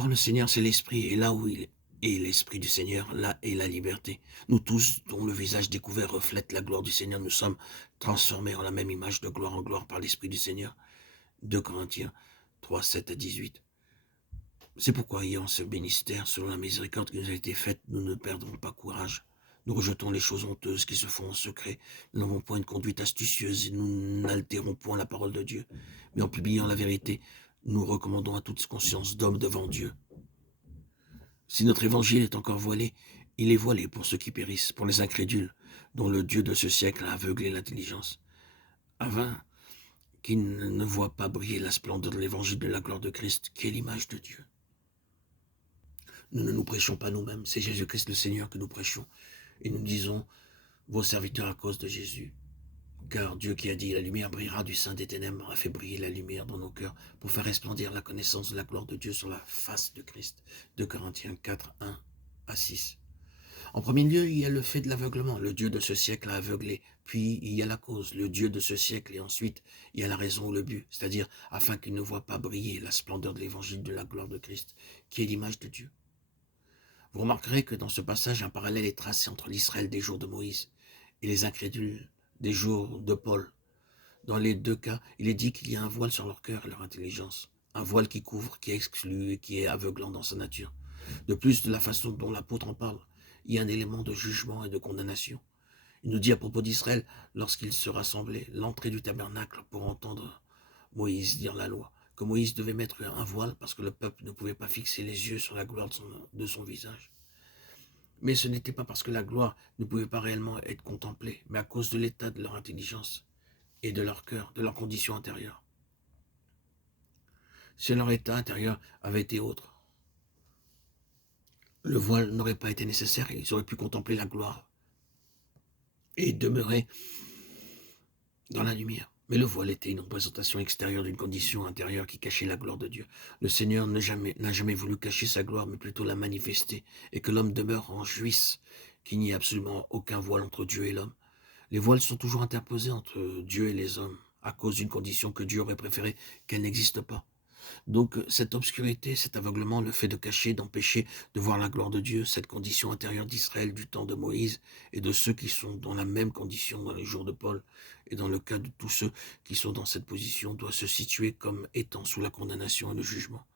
Or, le Seigneur, c'est l'Esprit, et là où il est l'Esprit du Seigneur, là est la liberté. Nous tous, dont le visage découvert reflète la gloire du Seigneur, nous sommes transformés en la même image de gloire en gloire par l'Esprit du Seigneur. 2 Corinthiens 3, 7 à 18. C'est pourquoi, ayant ce ministère, selon la miséricorde qui nous a été faite, nous ne perdrons pas courage. Nous rejetons les choses honteuses qui se font en secret. Nous n'avons point une conduite astucieuse et nous n'altérons point la parole de Dieu. Mais en publiant la vérité, nous recommandons à toute conscience d'homme devant Dieu. Si notre évangile est encore voilé, il est voilé pour ceux qui périssent, pour les incrédules, dont le Dieu de ce siècle a aveuglé l'intelligence, afin qu'ils ne voient pas briller la splendeur de l'évangile de la gloire de Christ, qui est l'image de Dieu. Nous ne nous prêchons pas nous-mêmes, c'est Jésus-Christ le Seigneur que nous prêchons, et nous disons vos serviteurs à cause de Jésus. Car Dieu qui a dit « La lumière brillera du sein des ténèbres » a fait briller la lumière dans nos cœurs pour faire resplendir la connaissance de la gloire de Dieu sur la face de Christ. 2 Corinthiens 4, 1 à 6. En premier lieu, il y a le fait de l'aveuglement. Le Dieu de ce siècle a aveuglé. Puis, il y a la cause, le Dieu de ce siècle. Et ensuite, il y a la raison ou le but. C'est-à-dire, afin qu'il ne voit pas briller la splendeur de l'évangile de la gloire de Christ, qui est l'image de Dieu. Vous remarquerez que dans ce passage, un parallèle est tracé entre l'Israël des jours de Moïse et les incrédules des jours de Paul. Dans les deux cas, il est dit qu'il y a un voile sur leur cœur et leur intelligence. Un voile qui couvre, qui exclut et qui est aveuglant dans sa nature. De plus, de la façon dont l'apôtre en parle, il y a un élément de jugement et de condamnation. Il nous dit à propos d'Israël, lorsqu'il se rassemblait, l'entrée du tabernacle pour entendre Moïse dire la loi, que Moïse devait mettre un voile parce que le peuple ne pouvait pas fixer les yeux sur la gloire de son visage. Mais ce n'était pas parce que la gloire ne pouvait pas réellement être contemplée, mais à cause de l'état de leur intelligence et de leur cœur, de leur condition intérieure. Si leur état intérieur avait été autre, le voile n'aurait pas été nécessaire et ils auraient pu contempler la gloire et demeurer dans la lumière. Mais le voile était une représentation extérieure d'une condition intérieure qui cachait la gloire de Dieu. Le Seigneur n'a jamais voulu cacher sa gloire, mais plutôt la manifester, et que l'homme demeure en jouisse, qu'il n'y ait absolument aucun voile entre Dieu et l'homme. Les voiles sont toujours interposés entre Dieu et les hommes, à cause d'une condition que Dieu aurait préféré qu'elle n'existe pas. Donc cette obscurité, cet aveuglement, le fait de cacher, d'empêcher de voir la gloire de Dieu, cette condition intérieure d'Israël du temps de Moïse et de ceux qui sont dans la même condition dans les jours de Paul et dans le cas de tous ceux qui sont dans cette position doit se situer comme étant sous la condamnation et le jugement.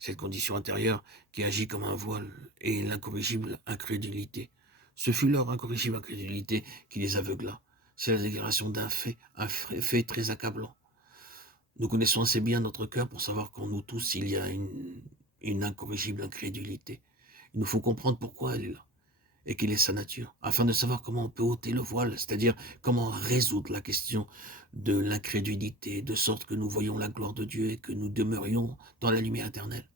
Cette condition intérieure qui agit comme un voile et l'incorrigible incrédulité. Ce fut leur incorrigible incrédulité qui les aveugla. C'est la déclaration d'un fait, un fait très accablant. Nous connaissons assez bien notre cœur pour savoir qu'en nous tous, il y a une incorrigible incrédulité. Il nous faut comprendre pourquoi elle est là et quelle est sa nature, afin de savoir comment on peut ôter le voile, c'est-à-dire comment résoudre la question de l'incrédulité, de sorte que nous voyons la gloire de Dieu et que nous demeurions dans la lumière éternelle.